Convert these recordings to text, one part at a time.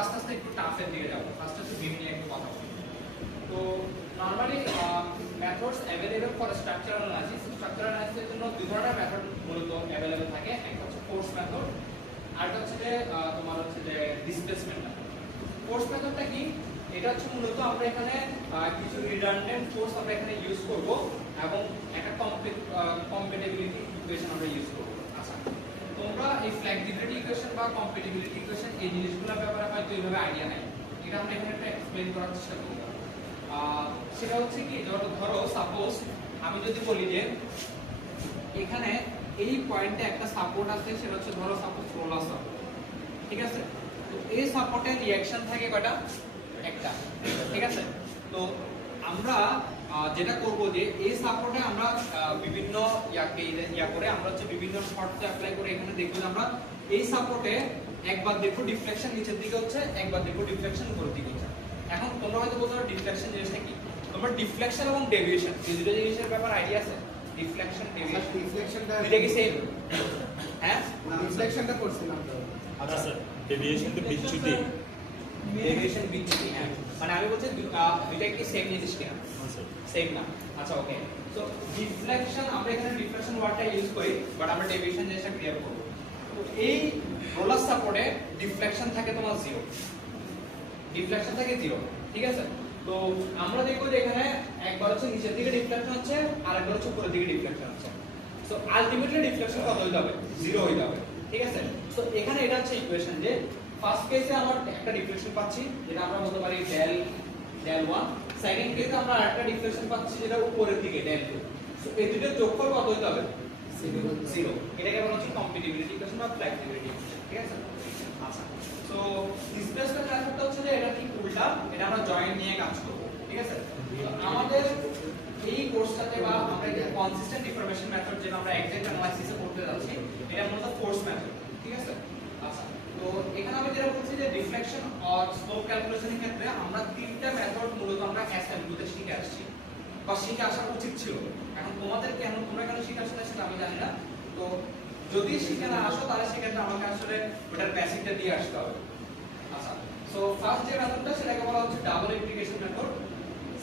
আস্তে আস্তে একটু টাফের দিকে যাব। ফার্স্ট হচ্ছে বিম নিয়ে একটু কথা বলি। তো normally methods available for structural analysis. Structural অ্যানালিসিসের জন্য দুই ধরনের মেথড মূলত अवेलेबल থাকে। একটা হচ্ছে ফোর্স মেথড, আর একটা হচ্ছে যে তোমার হচ্ছে যে ডিসপ্লেসমেন্ট মেথড। ফোর্স মেথডটা কি? এটা হচ্ছে মূলত আমরা এখানে কিছু রিডান্ডেন্ট ফোর্স আমরা এখানে ইউজ করব এবং একটা কম্প্যাটিবিলিটি ইকুয়েশন আমরা ইউজ করব। আচ্ছা, তোমরা এই ফ্লেক্সিবিলিটি ইকুয়েশন বা কম্প্যাটিবিলিটি ইকুয়েশন এই জিনিসগুলোর ব্যাপারে হয়তো এইভাবে আইডিয়া নাই। এটা আমরা এখানে একটা এক্সপ্লেইন করার চেষ্টা করব। সেটা হচ্ছে কি, ধরো সাপোজ আমি যদি বলি যে এখানে এই পয়েন্টে একটা সাপোর্ট আছে, সেটা হচ্ছে ধরো সাপোজ রোলার সাপোর্ট, ঠিক আছে? তো এই সাপোর্টের রিঅ্যাকশন থাকে কয়টা? একটা, ঠিক আছে? তো আমরা যেটা করব যে এই সাপোর্টে আমরা বিভিন্ন ইয়া করে আমরা হচ্ছে বিভিন্ন শর্ত অ্যাপ্লাই করে এখানে দেখব যে আমরা এই সাপোর্টে একবার দেখব ডিফ্লেকশন নিচের দিকে হচ্ছে, একবার দেখব ডিফ্লেকশন উপরের দিকে হচ্ছে। এখন তোমরা হয়তো বলছো ডিফ্লেকশন জিনিসটা কি? তোমরা ডিফ্লেকশন এবং ডেভিয়েশন এই দুটো জিনিসের ব্যাপারে আইডিয়া আছে? ডিফ্লেকশন ডেভিয়েশন ডিফ্লেকশনটা এটা কি সেম? হ্যাঁ, ডিফ্লেকশনটা করছিলাম তো। আচ্ছা স্যার, ডেভিয়েশন তো বিচ্যুতি, ডেভিয়েশন বিচ্যুতি। হ্যাঁ, মানে আমি বলছি দুইটা কি সেম জিনিস কিনা? সেম না। আচ্ছা, ওকে। সো ডিফ্লেকশন, আমরা এখানে ডিফ্লেকশন ওয়ার্ডটা ইউজ করি, বাট আমরা ডেভিয়েশন জিনিসটা ক্লিয়ার করব। তো এই রোলার সাপোর্টে ডিফ্লেকশন থাকে তোমার 0, ডিফ্লেকশন থাকে 0, ঠিক আছে? তো আমরা দেখব যে এখানে একবার হচ্ছে নিচের দিকে ডিফ্লেকশন হচ্ছে আর একবার হচ্ছে উপরের দিকে ডিফ্লেকশন হচ্ছে। সো আলটিমেটলি ডিফ্লেকশন কত হয়ে যাবে? 0 হয়ে যাবে, ঠিক আছে? সো এখানে এটা হচ্ছে ইকুয়েশন যে ফার্স্ট কেসে আমরা একটা ডিফ্লেকশন পাচ্ছি যেটা আমরা বলতে পারি ডেল 1, সেকেন্ড কেসে আমরা আরেকটা ডিফ্লেকশন পাচ্ছি যেটা উপরের দিকে ডেল 2। সো এই দুটোর যোগফল কত হতে হবে? 0। এটাকে বলা হচ্ছে কম্প্যাটিবিলিটি ইকুয়েশন বা ফ্লেক্সিবিলিটি ইকুয়েশন, ঠিক আছে? আচ্ছা, সো ডিসপ্লেসমেন্ট মেথডটা হচ্ছে যে এটা ঠিক উল্টা, এটা আমরা জয়েন্ট নিয়ে কাজ করব, ঠিক আছে? আমাদের এই কোর্সটাতে বা আমরা এই কনসিস্টেন্ট ডিফরমেশন মেথড যেটা আমরা এক্সাক্ট অ্যানালাইসিসে করতে যাচ্ছি, এটা মূলত ফোর্স মেথড, ঠিক আছে? আচ্ছা, তো এখানে আমি যেটা বলছি যে ডিফ্লেকশন আর স্লোপ ক্যালকুলেশনের ক্ষেত্রে আমরা তিনটা মেথড মূলত আমরা অ্যাসাইনমেন্টে শিখে আসছি বা শিখে আসা উচিত ছিল। এখন তোমাদের কেন, তোমরা কেন শিখে আসলে সেটা আমি জানি না। তো যদি শিখে না আসো তাহলে সেক্ষেত্রে আমাকে আসলে ওটার বেসিকটা দিয়ে আসতে হবে। আচ্ছা, সো ফার্স্ট যে মেথডটা সেটাকে বলা হচ্ছে ডাবল ইন্টিগ্রেশন মেথড,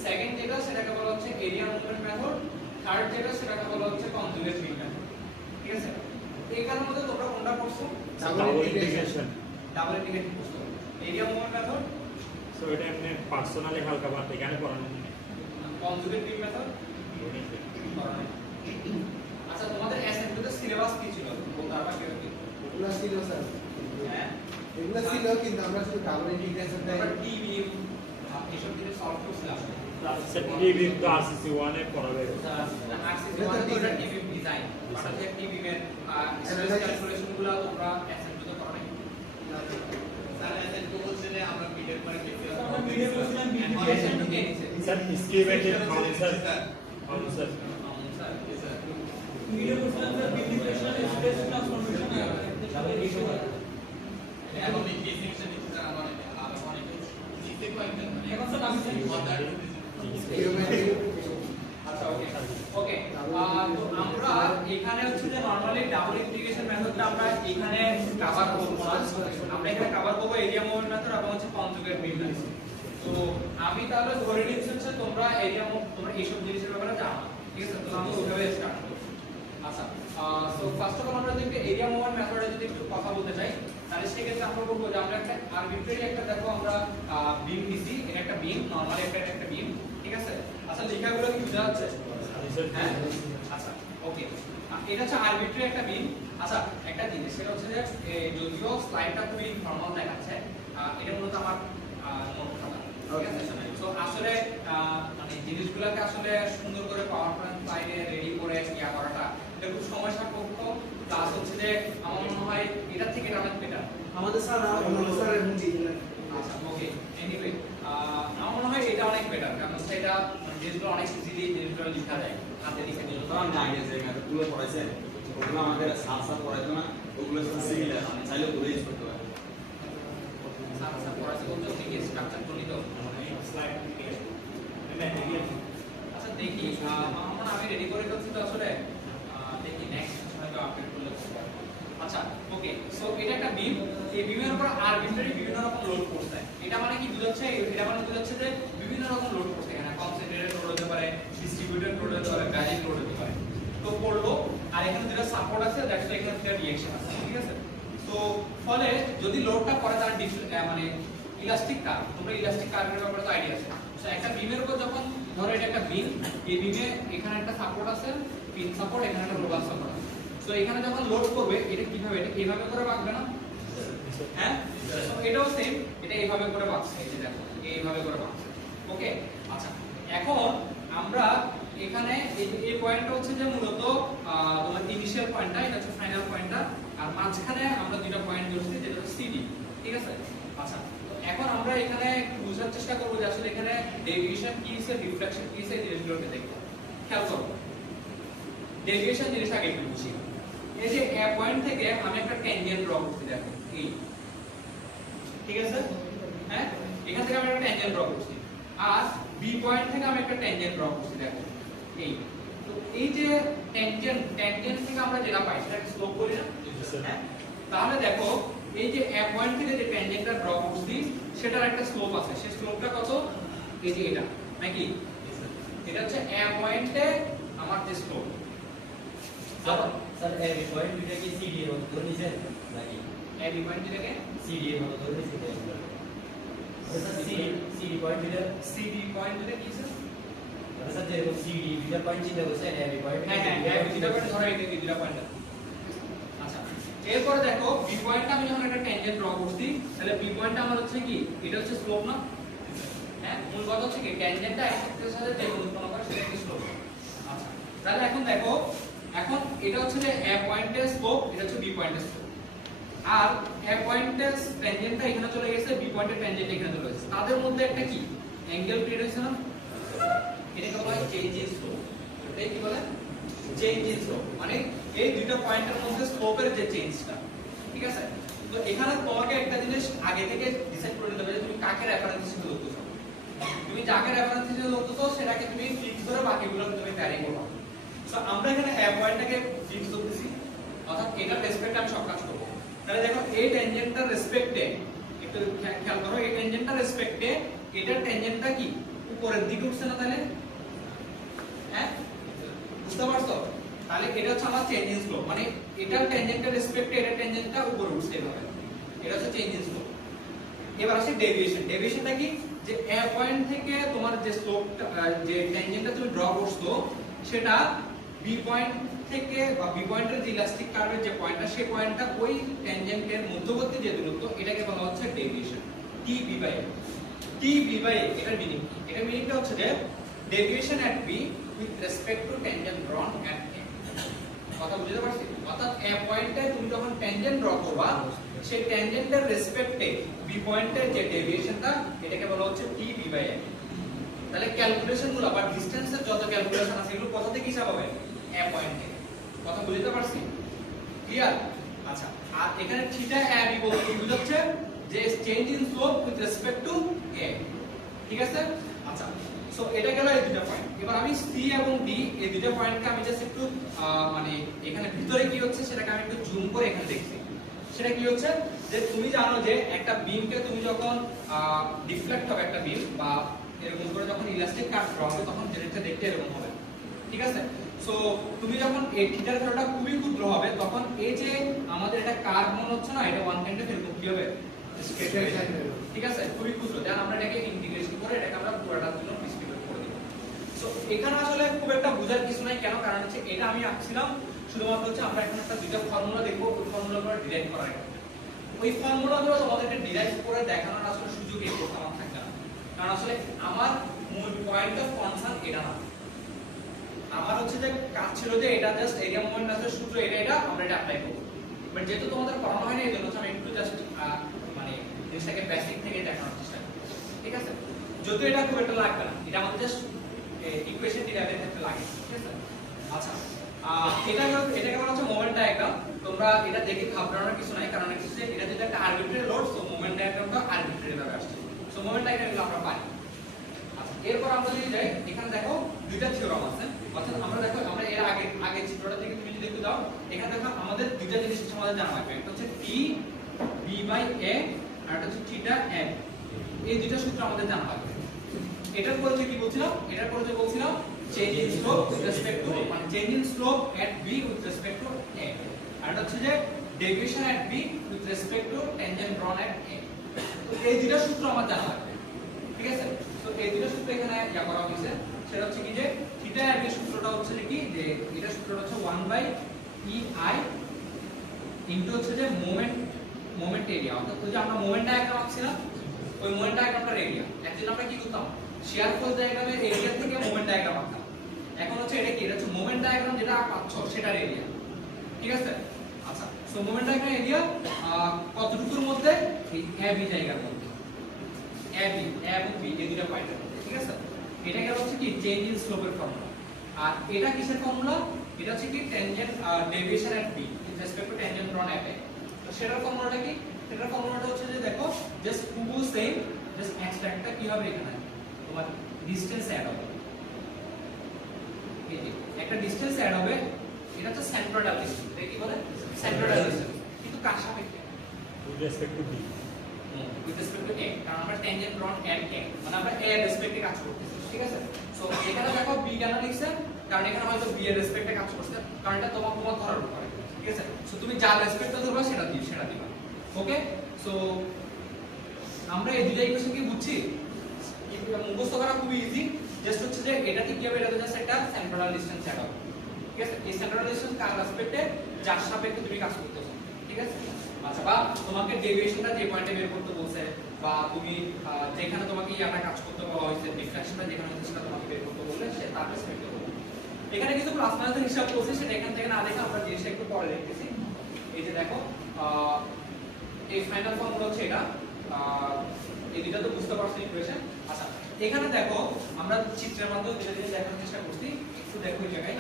সেকেন্ড যেটা সেটাকে বলা হচ্ছে এরিয়া মুভমেন্ট মেথড, থার্ড যেটা সেটাকে বলা হচ্ছে কনজুগেট ফিল্ড মেথড, ঠিক আছে? এইখানের মধ্যে তোমরা কোনটা পড়ছো? Double integration. ডাবল ইন্টিগ্রেশন পড়ছো। এরিয়া মুভমেন্ট মেথড, সো এটা এমনি পার্সোনালি হালকা বাট এখানে পড়ানো নেই। কনজুগেট ফিল্ড মেথড পড়ানো নেই। আচ্ছা, তোমাদের অ্যাসাইনমেন্টের সিলেবাস কি ছিল? বলতে পারবা কি? ওগুলা ছিল স্যার, হ্যাঁ, এগুলা ছিল, কিন্তু আমরা শুধু ডাবল ইন্টিগ্রেশনটা আমরা টিভি এসব দিনে সলভ করছিলাম। স্যার টিভি তো আরসিসি 1 এ পড়াবে। আরসিসি ওয়ান তো টিভি ডিজাইন, মানে যে টিভি এর স্ট্রেস ক্যালকুলেশনগুলো তোমরা অ্যাসাইনমেন্টে করো নাই? স্যার অ্যাসাইনমেন্ট বলছে যে আমরা পিডিএফ করে দেখতে পাবো। আমরা পিডিএফ বলছিলাম, স্যার স্কিমেটিক নন স্যার, নন স্যার ভিডিও বলছিলাম স্যার বিডিফ্লেকশন স্পেস ট্রান্সফরমেশন এখন এই সেকশন নিচে স্যার আমরা অনেক শিখতে কয়েকজন এখন স্যার আমি আচ্ছা, ওকে ওকে। তো আমরা এখানে হচ্ছে যে নরমালি ডাবল ইন্টিগ্রেশন মেথডটা আমরা এখানে কভার করব না। আমরা এখানে কভার করব এরিয়া মুভমেন্ট মেথড এবং হচ্ছে কনজুগেট ফিল্ড মেথড। তো আমি তাহলে ধরে নিচ্ছি হচ্ছে তোমরা এরিয়া তোমরা এইসব জিনিসের ব্যাপারে জানো, ঠিক আছে? তো আমরা ওইভাবে স্টার্ট করব। আচ্ছা, সো ফার্স্ট অফ অল আমরা যদি এরিয়া মুভমেন্ট মেথডে যদি একটু কথা বলতে চাই, তাহলে সেক্ষেত্রে আমরা বলবো যে আমরা একটা আরবিট্রারি একটা দেখো আমরা বিম দিছি, এটা একটা বিম, নরমালি একটা বিম, ঠিক আছে? আচ্ছা, লেখাগুলো কি বোঝা যাচ্ছে? হ্যাঁ, আচ্ছা, ওকে। এটা হচ্ছে আরবিট্রারি একটা বিম। আচ্ছা, একটা জিনিস সেটা হচ্ছে যে যদিও স্লাইডটা খুবই ফর্মাল দেখাচ্ছে, এটা মূলত আমার নোট খাতা, ঠিক আছে? তো আসলে মানে জিনিসগুলোকে আসলে সুন্দর করে পাওয়ার পয়েন্ট স্লাইডে রেডি করে ইয়া করাটা এটা খুব সময় সাপেক্ষ, প্লাস হচ্ছে যে আমার মনে হয় এটা থেকে এটা অনেক বেটার। আমাদের স্যার স্যার আচ্ছা, ওকে। এনিওয়ে, আমার মনে হয় এটা অনেক বেটার, কারণ হচ্ছে এটা জিনিসগুলো অনেক ইজিলি জিনিসগুলো লেখা যায়, হাতে লিখে দিলে। তো আমি জানি যে মেথডগুলো পড়াইছে ওগুলো আমাদের সালসা পড়াইতো না, ওগুলো সব সিমিলার, আমি চাইলে ওগুলো ইউজ করতে পারি। আচ্ছা, পড়াতে বলতে ওকে কি স্ট্রাকচার গণিত স্লাইড থেকে আচ্ছা দেখি, আমার আমি রেডি করে ফেলছি তো আসলে, দেখি নেক্সট হয়তো আপডেট করলে। আচ্ছা, ওকে। সো এটা একটা বিম, এই বিমের উপর আরবিট্রারি বিভিন্ন রকম লোড করছে, এটা মানে কি বোঝাচ্ছে? এটা মানে বোঝাচ্ছে যে বিভিন্ন রকম লোড করছে, এখানে কনসেন্ট্রেটেড লোড হতে পারে, ডিস্ট্রিবিউটেড লোড হতে পারে, ব্যাজিক লোড হতে পারে। তো পড়লো, আর এখানে যেটা সাপোর্ট আছে দ্যাটস এখানে একটা রিঅ্যাকশন আছে, ঠিক আছে? তো ফলে যদি লোডটা পড়ে তার মানে ইলাস্টিক কার্ভ, তোমরা ইলাস্টিক কার্ভের ব্যাপারে তো আইডিয়া আছে। সো একটা বিমের উপর যখন ধরো এটা একটা বিম, এই বিমে এখানে একটা সাপোর্ট আছে, পিন সাপোর্ট, এখানে একটা রোলার সাপোর্ট আছে। সো এখানে যখন লোড করবে এটা কিভাবে, এটা এইভাবে করে বাঁকবে না? হ্যাঁ, সো এটাও সেম, এটা এইভাবে করে বাঁকছে, এই যে দেখো এইভাবে করে বাঁকছে। ওকে, আচ্ছা এখন আমরা এখানে এই পয়েন্টটা হচ্ছে যে মূলত তোমার ইনিশিয়াল পয়েন্টটা, এটা হচ্ছে ফাইনাল পয়েন্টটা, আর মাঝখানে আমরা দুটো পয়েন্ট ধরছি যেটা হচ্ছে সিডি, ঠিক আছে? আচ্ছা, তো এখন আমরা এখানে একটু বোঝার চেষ্টা করব যে আসলে এখানে ডেভিয়েশন কি আছে, রিফ্লেকশন কি আছে, এই জিনিসগুলোকে দেখব। খেয়াল করো, ডেভিয়েশন জিনিসটা আগে একটু বুঝি। এই যে এ পয়েন্ট থেকে আমি একটা ট্যানজেন্ট ড্র করছি, দেখো এই, ঠিক আছে? হ্যাঁ, এখান থেকে আমি একটা ট্যানজেন্ট ড্র করছি, আর বি পয়েন্ট থেকে আমি একটা ট্যানজেন্ট ড্র করছি, দেখো এই। তো এই যে ট্যানজেন্ট থেকে আমরা যেটা পাই সেটাকে স্লোপ বলি না? হ্যাঁ, তাহলে দেখো এই যে এ পয়েন্ট থেকে যে ট্যানজেন্টটা ড্র করছি সেটার একটা স্লোপ আছে, সেই স্লোপটা কত? এই যে এটা, নাকি? এটা হচ্ছে এ পয়েন্টে আমার যে স্লোপ। স্যার এ পয়েন্ট দুইটা কি সিডি এর মতো ধরে নিছেন নাকি? এ বি পয়েন্ট যেটাকে সিডি এর মতো ধরে নিছেন? স্যার সিডি পয়েন্ট দুইটা, সিডি পয়েন্ট যেটা কি স্যার? স্যার যে সিডি দুইটা পয়েন্ট চিন্তা করছেন এ বি পয়েন্ট। হ্যাঁ হ্যাঁ, এ বি পয়েন্ট ধরো এই দুইটা পয়েন্ট। আচ্ছা, এরপরে দেখো বি পয়েন্টে আমি যখন একটা ট্যানজেন্ট ড্র করছি, তাহলে বি পয়েন্টটা আমার হচ্ছে কি, এটা হচ্ছে স্লোপ না? হ্যাঁ, মূল কথা হচ্ছে কি ট্যানজেন্টটা এক্সের সাথে যে কোণ উৎপন্ন করে সেটা কি স্লোপ। আচ্ছা, তাহলে এখন দেখো, এখন এটা হচ্ছে যে এ পয়েন্টের স্লোপ, এটা হচ্ছে বি পয়েন্টের স্লোপ, আর এ পয়েন্টের ট্যানজেন্টটা এখানে চলে গেছে, বি পয়েন্টের ট্যানজেন্ট এখানে চলে গেছে, তাদের মধ্যে একটা কি অ্যাঙ্গেল ক্রিয়েট হয়েছে না? এটাকে বলা হয় চেঞ্জ ইন স্লোপ। এটাই কি বলে? চেঞ্জ ইন স্লোপ, মানে এই দুইটা পয়েন্টের মধ্যে স্লোপের যে চেঞ্জটা, ঠিক আছে? তো এখানে তোমাকে একটা জিনিস আগে থেকে ডিসাইড করে নিতে হবে যে তুমি কাকে রেফারেন্স হিসেবে ধরতেছো। তুমি যাকে রেফারেন্স হিসেবে ধরতেছো সেটাকে তুমি ফিক্স ধরে বাকিগুলো তুমি ভ্যারি করো। সো আমরা এখানে এ পয়েন্টটাকে ফিক্স করতেছি, অর্থাৎ এটার রেসপেক্টে আমি সব কাজ করব। তাহলে দেখো এই ট্যানজেন্টটার রেসপেক্টে একটু খেয়াল করো, এই ট্যানজেন্টটার রেসপেক্টে এটার ট্যানজেন্টটা কি উপরের দিকে উঠছে না? তাহলে হ্যাঁ, বুঝতে পারছো? তাহলে এটা হচ্ছে আমার চেঞ্জ ইন স্লোপ, মানে এটার ট্যানজেন্টের রেসপেক্টে এটার ট্যানজেন্টটা উপরে উঠছে এভাবে, এটা হচ্ছে চেঞ্জ ইন স্লোপ। এবার আসে ডেভিয়েশন। ডেভিয়েশনটা কি? যে এ পয়েন্ট থেকে তোমার যে স্লোপটা, যে ট্যানজেন্টটা তুমি ড্র করছো সেটা বি পয়েন্ট থেকে বা বি পয়েন্টের যে ইলাস্টিক কার্ভের যে পয়েন্টটা, সেই পয়েন্টটা ওই ট্যানজেন্টের মধ্যবর্তী যে দূরত্ব, এটাকে বলা হচ্ছে deviation, T B by A. T B by A এটার মিনিং, এটার মিনিংটা হচ্ছে যে deviation at B with respect to tangent drawn at A. কথা বুঝতে পারছি? অর্থাৎ এ পয়েন্টে তুমি যখন ট্যানজেন্ট ড্র করবা, সেই ট্যানজেন্টের রেসপেক্টে বি পয়েন্টের যে ডেভিয়েশনটা, এটাকে বলা হচ্ছে টি বি বাই এ। তাহলে ক্যালকুলেশনগুলো বা ডিসটেন্সের যত ক্যালকুলেশন আছে এগুলো কোথা থেকে হিসাব হবে? এ পয়েন্ট থেকে। কথা বুঝতে পারছি? ক্লিয়ার? আচ্ছা, আর এখানে থিটা এ বি বলতে কি বোঝাচ্ছে? যে change in slope with respect to A, ঠিক আছে? আচ্ছা, সো এটা গেল এই দুটো পয়েন্ট। এবার আমি সি এবং ডি এই দুটো পয়েন্টকে আমি জাস্ট একটু মানে এখানে ভিতরে কি হচ্ছে সেটাকে আমি একটু জুম করে এখানে দেখছি। সেটা কি হচ্ছে যে তুমি জানো যে একটা বিমকে তুমি যখন ডিফ্লেক্ট হবে একটা বিম বা এরকম করে যখন ইলাস্টিক কাট ড্র হবে তখন জিনিসটা দেখতে এরকম হবে, ঠিক আছে? সো তুমি যখন এই থিটার ভ্যালুটা খুবই ক্ষুদ্র হবে তখন এই যে আমাদের এটা কার্ভ মনে হচ্ছে না, এটা ওয়ান কাইন্ড অফ এরকম কি হবে? স্ট্রেট হয়ে যাবে, ঠিক আছে? খুবই ক্ষুদ্র। দেন আমরা এটাকে ইন্টিগ্রেশন করে এটাকে আমরা পুরোটার জন্য ডিস্ট্রিবিউট করে দেব। সো এখানে আসলে খুব একটা বোঝার কিছু নাই, কেন? কারণ হচ্ছে এটা আমি আঁকছিলাম শুধুমাত্র হচ্ছে আমরা এখন একটা দুইটা ফর্মুলা দেখবো, ওই ফর্মুলাগুলো ডিরাইভ করার জন্য। ওই ফর্মুলাগুলো তোমাদেরকে ডিরাইভ করে দেখানোর আসলে সুযোগ এই কোর্সে আমার থাকবে না, কারণ আসলে আমার মূল পয়েন্ট অফ কনসার্ন এটা না। আমার হচ্ছে যে কাজ ছিল যে এটা জাস্ট এরিয়া মোমেন্ট আছে সূত্র, এটা আমরা এটা অ্যাপ্লাই করব। বাট যেহেতু তোমাদের পড়ানো হয় না, এই জন্য আমি একটু জাস্ট মানে জিনিসটাকে বেসিক থেকে দেখানোর চেষ্টা করি, ঠিক আছে? যদিও এটা খুব একটা লাগবে না, এটা আমাদের জাস্ট ইকুয়েশন ডিরাইভের ক্ষেত্রে লাগে, ঠিক আছে? আচ্ছা, এটা কেমন হচ্ছে মোমেন্ট ডায়াগ্রাম। তোমরা এটা দেখে ঘাবড়ানোর কিছু নাই, কারণ হচ্ছে এটা যেটা একটা আরবিট্রারি লোড, সো মোমেন্ট ডায়াগ্রামটা আরবিট্রারি ভাবে আসছে। সো মোমেন্ট ডায়াগ্রামগুলো আমরা পাই। আচ্ছা, এরপর আমরা যদি যাই, এখানে দেখো দুইটা থিওরাম আছে। অর্থাৎ আমরা দেখো আমরা এর আগে চিত্রটা থেকে তুমি যদি একটু দাও, এখানে দেখো আমাদের দুইটা জিনিস আমাদের জানা লাগবে। একটা হচ্ছে টি বি বাই এ আর একটা হচ্ছে থিটা এফ। এই দুইটা সূত্র আমাদের জানা লাগবে। এটার পরে যে কি বলছিলাম, এটার পরে যে বলছিলাম change in slope with respect to, মানে change in slope at B with respect to A. আর এটা হচ্ছে যে deviation at B with respect to tangent drawn at A. তো এই দুইটা সূত্র আমার জানা লাগবে, ঠিক আছে? তো এই দুইটা সূত্র এখানে ইয়া করা হয়েছে, সেটা হচ্ছে কি যে থিটা এর সূত্রটা হচ্ছে কি যে এটা সূত্রটা হচ্ছে 1/ei ইনটু হচ্ছে যে মোমেন্ট এরিয়া। অর্থাৎ ওই যে আমরা মোমেন্ট ডায়াগ্রাম আঁকছিলাম, ওই মোমেন্ট ডায়াগ্রামটার এরিয়া। একদিন আমরা কি করতাম, শেয়ার ফোর্স ডায়াগ্রামের এরিয়া থেকে মোমেন্ট ডায়াগ্রাম আঁকতাম। এখন হচ্ছে এটা কি, এটা হচ্ছে মোমেন্ট ডায়াগ্রাম যেটা পাচ্ছ সেটার এরিয়া, ঠিক আছে? আচ্ছা, সো মোমেন্ট ডায়াগ্রাম এরিয়া কতটুকুর মধ্যে, এই এ বি জায়গার মধ্যে, এ বি এবং বি এই দুটো পয়েন্টের মধ্যে, ঠিক আছে? এটা গেল হচ্ছে কি চেঞ্জ ইন স্লোপের ফর্মুলা। আর এটা কিসের ফর্মুলা? এটা হচ্ছে কি tangent deviation at B with respect to tangent drawn at A. তো সেটার ফর্মুলাটা কি? সেটার ফর্মুলাটা হচ্ছে যে দেখো জাস্ট হুবহু সেম, জাস্ট এক্সট্রাক্টটা কি হবে এখানে তোমার ডিসটেন্স অ্যাড হবে। এই যে একটা ডিসটেন্স অ্যাড হবে, এটা হচ্ছে সেন্ট্রোইডাল ডিসটেন্স। এটা কি বলে? Centroidal distance. কিন্তু কার সাপেক্ষে? with respect to B. With respect to A, কারণ আমরা ট্যানজেন্ট ড্রন এট এ, মানে আমরা এ এর রেসপেক্টে কাজ করতেছি, ঠিক আছে? সো এখানে দেখো বি কেন লিখছে, কারণ এখানে হয়তো বি এর রেসপেক্টে কাজ করছে, কারণ এটা তোমার ধরার উপরে, ঠিক আছে? সো তুমি যার রেসপেক্টে ধরবা সেটা দিবা। ওকে, সো আমরা এই দুইটা ইকুয়েশন কি বুঝছি? মুখস্থ করা খুব ইজি, জাস্ট হচ্ছে যে এটা কি হবে, এটা জাস্ট একটা সেন্ট্রাল ডিসটেন্স সেট হবে, ঠিক আছে? এই সেন্ট্রাল ডিসটেন্স কার রেসপেক্টে, যার সাপেক্ষে তুমি কাজ করতেছো, ঠিক আছে? আচ্ছা, বা তোমাকে ডেভিয়েশনটা যে পয়েন্টে বের করতে বলছে, বা তুমি যেখানে তোমাকে ইয়াটা কাজ করতে বলা হয়েছে, ডিফ্লেকশনটা যেখানে হচ্ছে সেটা তোমাকে বের করতে বললে সে তার রেসপেক্টে বলবে। এখানে কিছু প্লাস মাইনাসের হিসাব করছে, সেটা এখান থেকে না দেখে আমরা জিনিসটা একটু পরে লিখতেছি। এই যে দেখো এই ফাইনাল ফর্মুলা হচ্ছে এটা, এই দুটো তো বুঝতে পারছো ইকুয়েশন। আচ্ছা, এখানে দেখো আমরা চিত্রের মাধ্যমে ধীরে ধীরে দেখার চেষ্টা করছি, একটু দেখো এই জায়গায়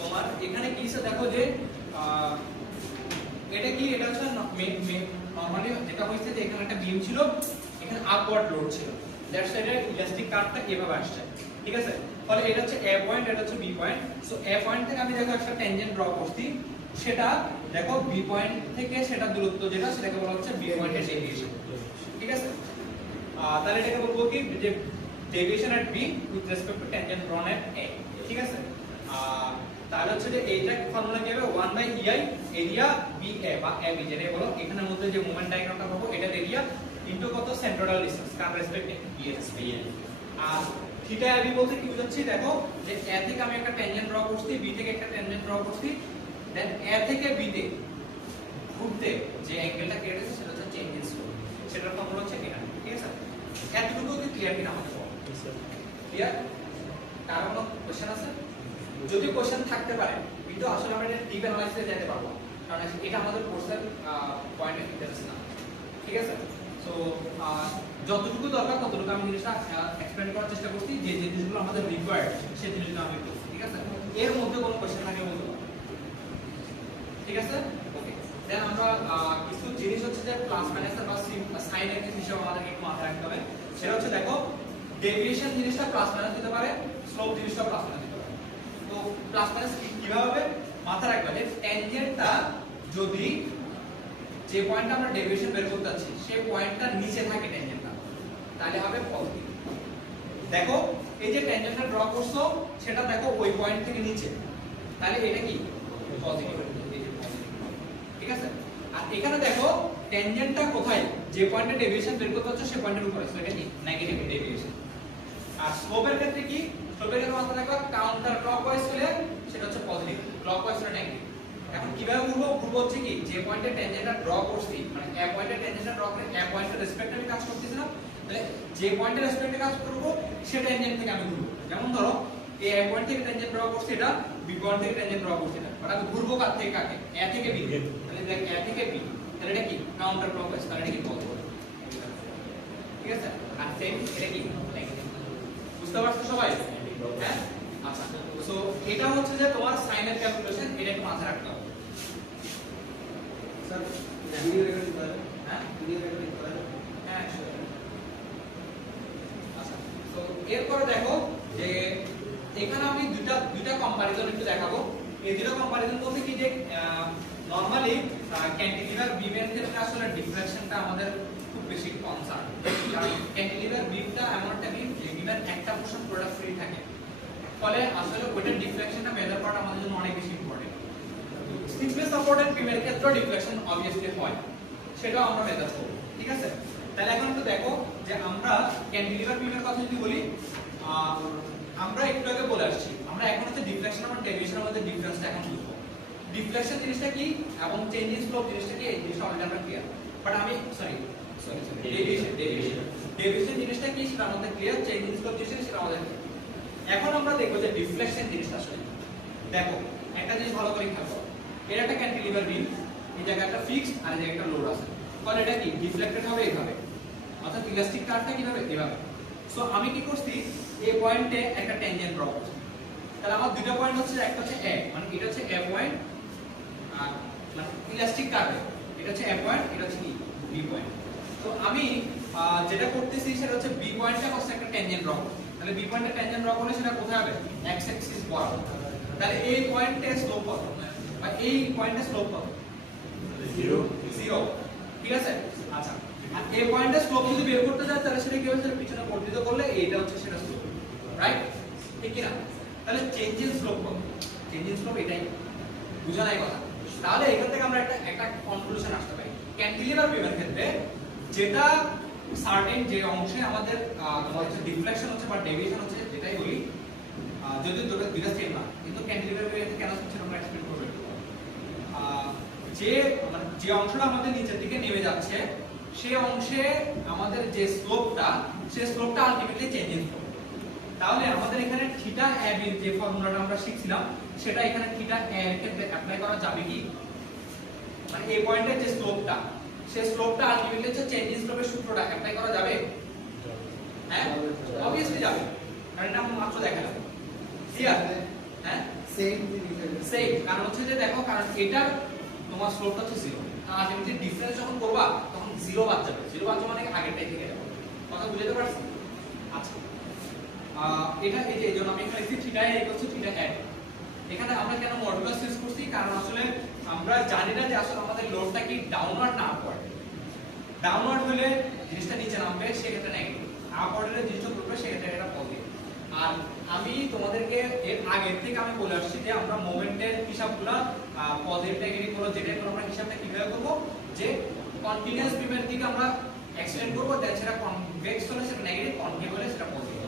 তোমার এখানে কি আছে দেখো যে এটা কি, এটা হচ্ছে নরমালি যেটা হয়েছে যে এখানে একটা বিম ছিল, এখানে আপওয়ার্ড লোড ছিল, দ্যাটস এর ইলাস্টিক কার্ভটা এভাবে আসছে, ঠিক আছে? ফলে এটা হচ্ছে এ পয়েন্ট, এটা হচ্ছে বি পয়েন্ট। সো এ পয়েন্ট থেকে আমি দেখো একটা ট্যানজেন্ট ড্র করছি, সেটা দেখো বি পয়েন্ট থেকে সেটা দূরত্ব যেটা, সেটাকে বলা হচ্ছে বি পয়েন্টের ডেভিয়েশন, ঠিক আছে? তাহলে এটাকে বলবো কি যে deviation at B with respect to tangent drawn at A, ঠিক আছে? তাহলে হচ্ছে যে এইটা ফর্মুলা কি হবে, 1/ei এরিয়া BA বা AB যেটা বলো, এখানের মধ্যে যে মোমেন্ট ডায়াগ্রামটা পাবো এটা এরিয়া ইনটু কত সেন্ট্রোইডাল ডিসটেন্স কার রেসপেক্টে BA। আর থিটা AB বলতে কি বুঝাচ্ছি দেখো যে A থেকে আমি একটা ট্যানজেন্ট ড্র করছি, B থেকে একটা ট্যানজেন্ট ড্র করছি, দেন A থেকে B তে ঘুরতে যে অ্যাঙ্গেলটা ক্রিয়েট হচ্ছে সেটা হচ্ছে চেঞ্জ ইন স্লোপ, সেটার ফর্মুলা হচ্ছে এটা, ঠিক আছে? এতটুকু কি ক্লিয়ার কিনা আমাদের বলো? ক্লিয়ার? কার কোনো কোশ্চেন আছে? যদি কোশ্চেন থাকতে পারে, কিন্তু আসলে আমরা এটা ডিপ অ্যানালাইসিসে যেতে পারবো, কারণ এটা আমাদের কোর্সের পয়েন্ট অফ ইন্টারেস্ট না, ঠিক আছে? সো যতটুকু দরকার ততটুকু আমি জিনিসটা এক্সপ্লেন করার চেষ্টা করছি, যে যে জিনিসগুলো আমাদের রিকোয়ার্ড সেই জিনিসগুলো আমি করছি, ঠিক আছে? এর মধ্যে কোনো কোশ্চেন থাকে বলতে পারবো, ঠিক আছে? ওকে, দেন আমরা কিছু জিনিস হচ্ছে যে প্লাস মাইনাস বা সাইন এর হিসাব আমাদেরকে একটু মাথায় রাখতে হবে। সেটা হচ্ছে দেখো ডেভিয়েশন জিনিসটা প্লাস মাইনাস দিতে পারে, স্লোপ জিনিসটা প্লাস মাইনাস দিতে পারে। তো প্লাস মাইনাস কিভাবে হবে মাথায় রাখবে, যে ট্যানজেন্টটা যদি যে পয়েন্টটা আমরা ডেভিয়েশন বের করতে যাচ্ছি সেই পয়েন্টটার নিচে থাকে ট্যানজেন্টটা, তাহলে হবে পজিটিভ। দেখো এই যে ট্যানজেন্টটা ড্র করছো সেটা দেখো ওই পয়েন্ট থেকে নিচে, তাহলে এটা কি পজিটিভ, ঠিক আছে? আর এখানে দেখো ট্যানজেন্টটা কোথায়, যে পয়েন্টে ডেভিয়েশন বের করতে হচ্ছে সেই পয়েন্টের উপরে, সেটা কি নেগেটিভ ডেভিয়েশন। আর স্লোপের ক্ষেত্রে কি, স্লোপের ক্ষেত্রে মাথা রাখবা কাউন্টার ক্লকওয়াইজ হলে সেটা হচ্ছে পজিটিভ, ক্লকওয়াইজ হলে নেগেটিভ। এখন কিভাবে ঘুরবো হচ্ছে কি, যে পয়েন্টে ট্যানজেন্টটা ড্র করছি, মানে এ পয়েন্টে ট্যানজেন্টটা ড্র করে এ পয়েন্টের রেসপেক্টে আমি কাজ করতেছি না, তাহলে যে পয়েন্টের রেসপেক্টে কাজ করব সেই ট্যানজেন্ট থেকে আমি ঘুরবো। যেমন ধরো এই এ পয়েন্ট থেকে ট্যানজেন্ট ড্র করছি, এটা বি পয়েন্ট থেকে ট্যানজেন্ট ড্র করছি না, বাট আমি ঘুরবো কার থেকে কাকে, এ থেকে বি, তাহলে দেখ এ থেকে বি, তাহলে এটা কি কাউন্টার ক্লকওয়াইজ, তাহলে এটা কি পজিটিভ, ঠিক আছে? আর সেম এটা কি নেগেটিভ। বুঝতে পারছো সবাই? হ্যাঁ, আচ্ছা। সো এটা হচ্ছে যে তোমার সাইনের ক্যালকুলেশন, এটা একটু মাথায় রাখতে হবে। স্যার ভিডিও রেকর্ডিং করে, হ্যাঁ ভিডিও রেকর্ডিং করে, হ্যাঁ sure. আচ্ছা, তো এরপরে দেখো যে এখানে আমি দুইটা কম্পারিজন একটু দেখাবো। এই দুটো কম্পারিজন বলতে কি যে নরমালি ক্যান্টিলিভার বিমের ক্ষেত্রে আসলে ডিফ্লেকশনটা আমাদের খুব বেশি কনসার্ন, কারণ ক্যান্টিলিভার বিমটা এমন একটা বিম যে বিমের একটা পোরশন প্রোডাক্ট ফ্রি থাকে, ফলে আসলে ওইটার ডিফ্লেকশনটা মেজার করা আমাদের জন্য অনেক বেশি ইম্পর্টেন্ট। স্টিফনেস সাপোর্টেড বিমের ক্ষেত্রে ডিফ্লেকশন অবভিয়াসলি হয়, সেটাও আমরা মেজার করব, ঠিক আছে? তাহলে এখন একটু দেখো যে আমরা ক্যান্টিলিভার বিমের কথা যদি বলি, আমরা একটু আগে বলে আসছি, আমরা এখন হচ্ছে ডিফ্লেকশন আর ডেভিয়েশনের মধ্যে ডিফারেন্সটা এখন বুঝবো। ডিফ্লেকশন জিনিসটা কি এবং চেঞ্জ ইন স্লোপ জিনিসটা কি, এই জিনিসটা অলরেডি আমরা ক্লিয়ার, বাট আমি সরি ডেভিয়েশন জিনিসটা কি সেটা আমাদের ক্লিয়ার, চেঞ্জ ইন স্লোপ জিনিসটা সেটা আমাদের clear। এখন আমরা দেখব যে ডিফ্লেকশন জিনিসটা আসলে দেখো, একটা জিনিস ভালো করে খেয়াল করো, এটা একটা ক্যান্টিলিভার বিম, এই জায়গায় একটা ফিক্সড আর এই জায়গায় একটা লোড আছে, তাহলে এটা কি ডিফ্লেক্টেড হবে এইভাবে, অর্থাৎ ইলাস্টিক কার্ভটা কিভাবে এভাবে। সো আমি কি করছি, এই পয়েন্টে একটা ট্যানজেন্ট ড্র করছি, তাহলে আমার দুটো পয়েন্ট হচ্ছে, একটা হচ্ছে এ, মানে এটা হচ্ছে এ পয়েন্ট, আর মানে ইলাস্টিক কার্ভে এটা হচ্ছে এ পয়েন্ট, এটা হচ্ছে কি বি পয়েন্ট। তো আমি যেটা করতেছি সেটা হচ্ছে বি পয়েন্টে হচ্ছে একটা ট্যানজেন্ট ড্র করছি, তাহলে বি পয়েন্টে ট্যানজেন্ট ড্র করলে সেটা কোথায় হবে, এক্স অ্যাক্সিস বরাবর, তাহলে এই পয়েন্টে স্লোপ কত, বা এই পয়েন্টে স্লোপ কত, 0, ঠিক আছে? আচ্ছা, আর এই পয়েন্টে স্লোপ যদি বের করতে যায় তাহলে সেটা কি হবে, সেটা পিছনে পরিবর্তিত করলে এইটা হচ্ছে সেটা স্লোপ, রাইট? ঠিক কি না? তাহলে চেঞ্জ ইন স্লোপ কত, চেঞ্জ ইন স্লোপ এটাই, বুঝা নাই কথা? তাহলে এখান থেকে আমরা একটা কনক্লুশন আসতে পারি, ক্যান্টিলিভার বিমের ক্ষেত্রে যেটা সার্টেন যে অংশে আমাদের তোমার হচ্ছে ডিফ্লেকশন হচ্ছে বা ডেভিয়েশন হচ্ছে, যেটাই বলি, যদি দুটো সেম না, কিন্তু ক্যান্টিলিভার বিমের কেন হচ্ছে আমরা এক্সপ্লেইন করব। যে মানে যে অংশটা আমাদের নিচের দিকে নেমে যাচ্ছে সেই অংশে আমাদের যে স্লোপটা, সেই স্লোপটা আলটিমেটলি চেঞ্জ ইন স্লোপ। তাহলে আমাদের এখানে থিটা এ বি যে ফর্মুলাটা আমরা শিখছিলাম সেটা এখানে থিটা এ এর ক্ষেত্রে অ্যাপ্লাই করা যাবে কি, মানে এই পয়েন্টের যে স্লোপটা, সেই স্লোপটা আলটিমেটলি হচ্ছে চেঞ্জ ইন স্লোপের সূত্রটা অ্যাপ্লাই করা যাবে, হ্যাঁ অবভিয়াসলি যাবে, কারণ এটা আমরা মাত্র দেখালাম, ক্লিয়ার? হ্যাঁ সেম, কারণ হচ্ছে যে দেখো, কারণ এটা তোমার স্লোপটা হচ্ছে 0, আর আলটিমেটলি ডিফারেন্স যখন করবা তখন 0 বাদ যাবে, 0 বাদ যাবে মানে আগেরটাই থেকে যাবে, কথা বুঝতে পারছো? আচ্ছা, এটা এই যে এইজন্য আমি এখানে লিখছি theta A equals to theta A. এখানে আমরা কেন মডুলাস ইউজ করছি, কারণ আসলে আমরা জানি না যে আসলে আমাদের লোডটা কি ডাউনওয়ার্ড না আপওয়ার্ড। ডাউনওয়ার্ড হলে জিনিসটা নিচে নামবে, সেক্ষেত্রে নেগেটিভ, আপওয়ার্ড হলে জিনিসটা উপরে সেক্ষেত্রে এটা পজিটিভ। আর আমি তোমাদেরকে এর আগের থেকে আমি বলে আসছি যে আমরা মোমেন্টের হিসাবগুলো পজিটিভ নেগেটিভ হলো যেটা করব, আমরা হিসাবটা কিভাবে করব, যে কন্টিনিউয়াস বিমের দিকে আমরা এক্সটেন্ড করব, দেন সেটা কনভেক্স হলে সেটা নেগেটিভ, কনকেভ হলে সেটা পজিটিভ।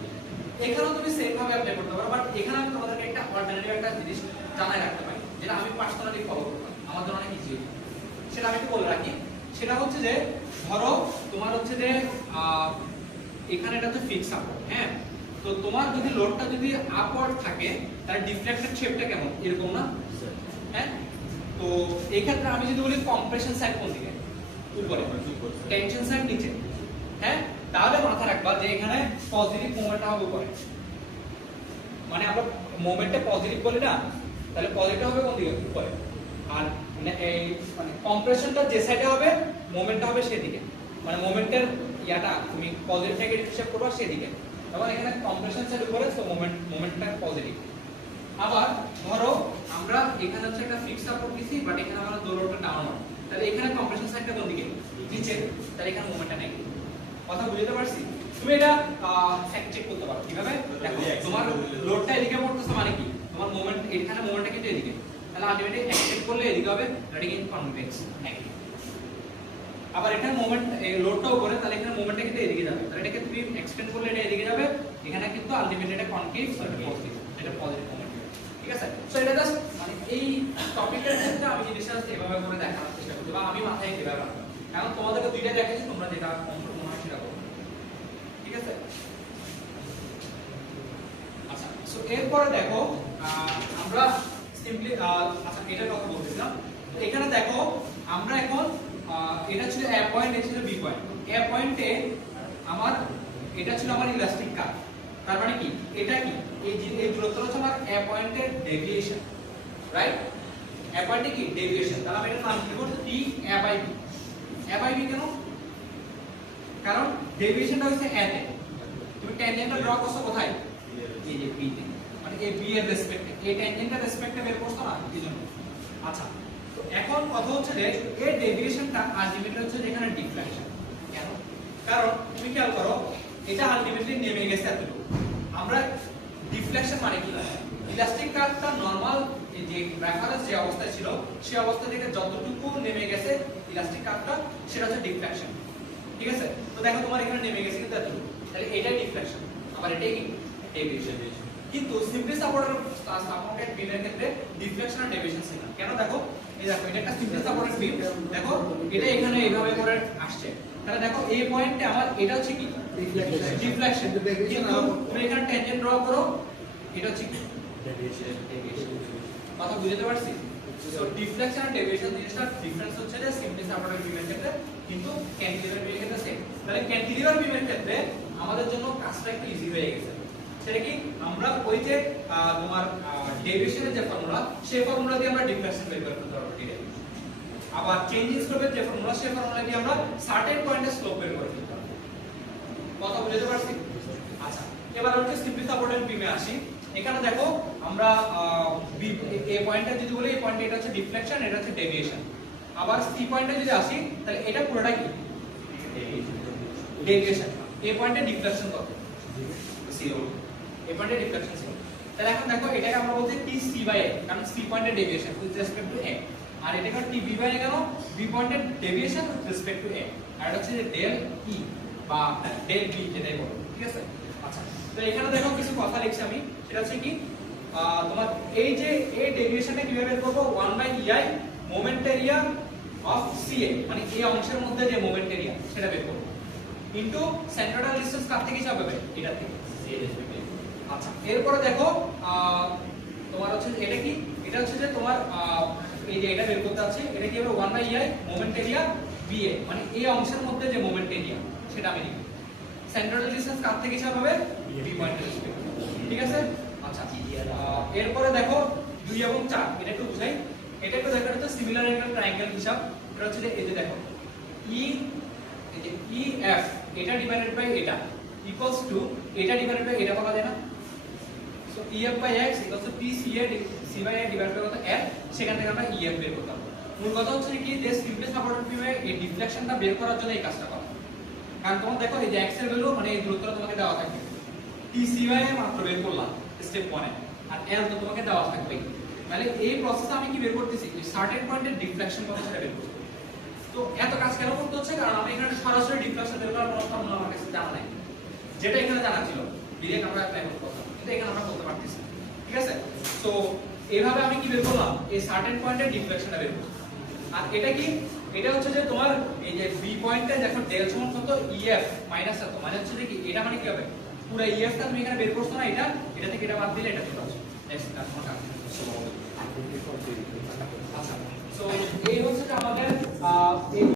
এখানেও তুমি সেম ভাবে অ্যাপ্লাই করতে পারো, বাট এখানে আমি তোমাদেরকে একটা অল্টারনেটিভ একটা জিনিস জানাই রাখতে পারি, যেটা আমি পার্সোনালি ফলো করতাম, আমার জন্য অনেক ইজি, সেটা আমি একটু বলে রাখি। সেটা হচ্ছে যে ধরো তোমার হচ্ছে যে এখানে এটা হচ্ছে ফিক্স সাপোর্ট, হ্যাঁ, তো তোমার যদি লোডটা যদি আপওয়ার্ড থাকে তাহলে ডিফ্লেক্টেড শেপটা কেমন এরকম না, হ্যাঁ? তো এই ক্ষেত্রে আমি যদি বলি কম্প্রেশন সাইড কোন দিকে, উপরে, টেনশন সাইড নিচে, হ্যাঁ, তাহলে মাথা রাখবা যে এখানে পজিটিভ মোমেন্ট হবে উপরে, মানে আমরা মোমেন্টে পজিটিভ বলি না, তাহলে পজিটিভ হবে কোন দিকে, উপরে, আর মানে এই মানে কম্প্রেশনটা যে সাইডে হবে মোমেন্টটা হবে সেদিকে, মানে মোমেন্টের ইয়াটা তুমি পজিটিভ নেগেটিভ হিসাব করবা সেদিকে, তখন এখানে কম্প্রেশন সাইড উপরে, তো মোমেন্টটা পজিটিভ। আবার ধরো আমরা এখানে হচ্ছে একটা ফিক্সড সাপোর্ট দিছি, বাট এখানে আমরা দোলনটা ডাউনওয়ার্ড, তাহলে এখানে কম্প্রেশন সাইডটা কোন দিকে, নিচে, তাহলে এখানে মোমেন্টটা নেগেটিভ। কথা বুঝতে পারছি? তুমি এটা ফ্যাক্ট চেক করতে পারো কিভাবে, দেখো তোমার লোডটা এদিকে পড়তেছে মানে কি, তোমার মোমেন্ট এখানে মোমেন্টটা কিন্তু এদিকে, তাহলে আলটিমেটলি এক্সটেন্ড করলে এদিকে হবে, দ্যাট ইজ কনভেক্স নেগেটিভ। আবার এখানে মোমেন্ট এই লোডটা উপরে, তাহলে এখানে মোমেন্টটা কিন্তু এদিকে যাবে, তাহলে এটাকে তুমি এক্সটেন্ড করলে এটা এদিকে যাবে, এখানে কিন্তু আলটিমেটলি এটা কনকেভ আর পজিটিভ, এটা পজিটিভ মোমেন্ট, ঠিক আছে? সো এটা জাস্ট মানে এই টপিকের ক্ষেত্রে আমি জিনিসটা এভাবে করে দেখানোর চেষ্টা করছি, বা আমি মাথায় কিভাবে রাখবো, এখন তোমাদেরকে দুইটা দেখাচ্ছি, তোমরা যেটা কমফোর্ট মনে হয় সেটা করো, ঠিক আছে? আচ্ছা, সো এরপরে দেখো আমরা সিম্পলি আচ্ছা এটার কথা বলছিলাম, তো এখানে দেখো আমরা এখন এটা ছিল এ পয়েন্ট, এটা ছিল বি পয়েন্ট, এ পয়েন্টে আমার এটা ছিল আমার ইলাস্টিক কার্ভ, তার মানে কি এটা কি এই দূরত্ব হচ্ছে আমার এ পয়েন্টের ডেভিয়েশন, রাইট? এ পয়েন্টে কি ডেভিয়েশন, তাহলে আমি এটার নাম কি করব, T A by B. A by B কেন, কারণ ডেভিয়েশনটা হচ্ছে এ তে, তুমি ট্যানজেন্টটা ড্র করছো কোথায়, এই যে বি তে, মানে এই বি এর রেসপেক্টে, এই ট্যানজেন্টের রেসপেক্টে বের করছো না, এইজন্য। আচ্ছা, তো এখন কথা হচ্ছে যে এর ডেভিয়েশনটা আলটিমেটলি হচ্ছে যে এখানে ডিফ্লেকশন। কেন? কারণ তুমি খেয়াল করো এটা আলটিমেটলি নেমে গেছে এতটুকু। আমরা ডিফ্লেকশন মানে কি? ইলাস্টিক কার্ভটা নরমাল যে রেফারেন্স যে অবস্থায় ছিল সেই অবস্থা থেকে যতটুকু নেমে গেছে ইলাস্টিক কার্ভটা সেটা হচ্ছে ডিফ্লেকশন। ঠিক আছে? তো দেখো তোমার এখানে নেমে গেছে কিন্তু এতটুকু, তাহলে এটাই ডিফ্লেকশন, আবার এটাই কি ডেভিয়েশন। কিন্তু সিম্পলি সাপোর্টেড বিমের ক্ষেত্রে ডিফ্লেকশন আর ডেভিয়েশন সিগন্যাল। কেন? দেখো এই দেখো এটা একটা সিম্পলি সাপোর্টেড বিম, দেখো এটা এখানে এইভাবে করে আসছে, তাহলে দেখো এই পয়েন্টে আমার এটা হচ্ছে কি ডিফ্লেকশন, কিন্তু তুমি এখানে ট্যানজেন্ট ড্র করো এটা হচ্ছে কি ডেভিয়েশন। কথা বুঝতে পারছি? সো ডিফ্লেকশন আর ডেভিয়েশন জিনিসটা ডিফারেন্স হচ্ছে যে সিম্পলি সাপোর্টেড বিমের ক্ষেত্রে কিন্তু ক্যান্টিলিভার বিমের ক্ষেত্রে সেম। তাহলে ক্যান্টিলিভার বিমের ক্ষেত্রে আমাদের জন্য কাজটা একটু ইজি হয়ে গেছে। সেটা কি? আমরা ওই যে তোমার ডেভিয়েশনের যে ফর্মুলা সেই ফর্মুলা দিয়ে আমরা ডিফ্লেকশন বের করতে পারবো ডিরেক্টলি। আবার চেঞ্জ ইন স্লোপের যে ফর্মুলা সেই ফর্মুলা দিয়ে আমরা সার্টেন পয়েন্টে স্লোপ বের করে ফেলতে পারবো। কথা বুঝতে পারছি? আচ্ছা, এবার হচ্ছে সিম্পলি সাপোর্টেড বিমে আসি। এখানে দেখো আমরা এই পয়েন্টটা যদি বলি এই পয়েন্টে এটা হচ্ছে ডিফ্লেকশন, এটা হচ্ছে ডেভিয়েশন। আবার সি পয়েন্টে যদি আসি তাহলে এটা পুরোটা কি ডেভিয়েশন। এই পয়েন্টে ডিফ্লেকশন কত? 0। এই পয়েন্টে ডিফ্লেকশন 0। তাহলে এখন দেখো এটাকে আমরা বলছি টি সি বাই এ, কারণ সি পয়েন্টে deviation with respect to A, আর এটাকে টি বি বাই এ কেন? বি পয়েন্টে deviation with respect to A, আর এটা হচ্ছে যে ডেল ই বা ডেল বি যেটাই বলো। ঠিক আছে? আচ্ছা, তো এখানে দেখো কিছু কথা লিখছি আমি, সেটা হচ্ছে কি তোমার এই যে এই ডেভিয়েশনটা কিভাবে বের করব? 1/ei moment area of CA, মানে এই অংশের মধ্যে যে মোমেন্ট এরিয়া সেটা বের করব ইনটু সেন্ট্রাল ডিসটেন্স কার থেকে হিসাব হবে? এটা থেকে সি রেসপেক্ট। আচ্ছা, এরপরে দেখো তোমার হচ্ছে এটা কি? এটা হচ্ছে যে তোমার এই যে এটা বের করতে আছে, এটা কি হবে? 1/ei মোমেন্ট এরিয়া বিএ, মানে এই অংশের মধ্যে যে মোমেন্ট এরিয়া সেটা আমি লিখব। সেন্ট্রাল ডিসটেন্স কার থেকে হিসাব হবে? বি পয়েন্টের রেসপেক্ট। ঠিক আছে? আচ্ছা, এরপরে দেখো 2 এবং 4 এটা একটু বুঝাই। এটা একটু দেখো, এটা সিমিলার অ্যাঙ্গেল ট্রায়াঙ্গেল হিসাব। এটা হচ্ছে যে এই যে দেখো ই এই যে EF এটা ডিভাইডেড বাই এটা ইকুয়ালস টু এটা ডিভাইডেড বাই এটা পাওয়া যায় না? So EF by x equals to PCA C বাই A ডিভাইডেড বাই কত F, সেখান থেকে আমরা EF বের করতে পারবো। মূল কথা হচ্ছে কি যে সিম্পলি সাপোর্টেড বিমে এই ডিফ্লেকশনটা বের করার জন্য এই কাজটা করা। কারণ তোমরা দেখো এই যে x এর ভ্যালু মানে এই দূরত্বটা তোমাকে দেওয়া থাকবে, TC বাই A মাত্র বের করলাম স্টেপ 1 এ, আর L তো তোমাকে দেওয়া থাকবে। তাহলে এই প্রসেসে আমি কি বের করতেছি? যে সার্টেন পয়েন্টের ডিফ্লেকশন কত সেটা বের করতে। তো এত কাজ কেন করতে হচ্ছে? কারণ আমি এখানে সরাসরি ডিফ্লেকশন বের করার কোনো ফর্মুলা আমার কাছে জানা নাই, যেটা এখানে জানা ছিল ডিরেক্ট আমরা অ্যাপ্লাই করতে পারতাম, কিন্তু এখানে আমরা করতে পারতেছি। ঠিক আছে? সো এইভাবে আমি কি বের করলাম? এই সার্টেন পয়েন্টের ডিফ্লেকশনটা বের করলাম। আর এটা কি? এটা হচ্ছে যে তোমার এই যে বি পয়েন্টে দেখো ডেল সমান কত? EF মাইনাস এত, মানে হচ্ছে যে কি এটা মানে কি হবে? পুরো EF টা তুমি এখানে বের করছো না, এটা এটা থেকে এটা বাদ দিলে এটা চলে আসবে। নেক্সট কাজ তোমার কাজ। আচ্ছা, সো এই হচ্ছে যে আমাদের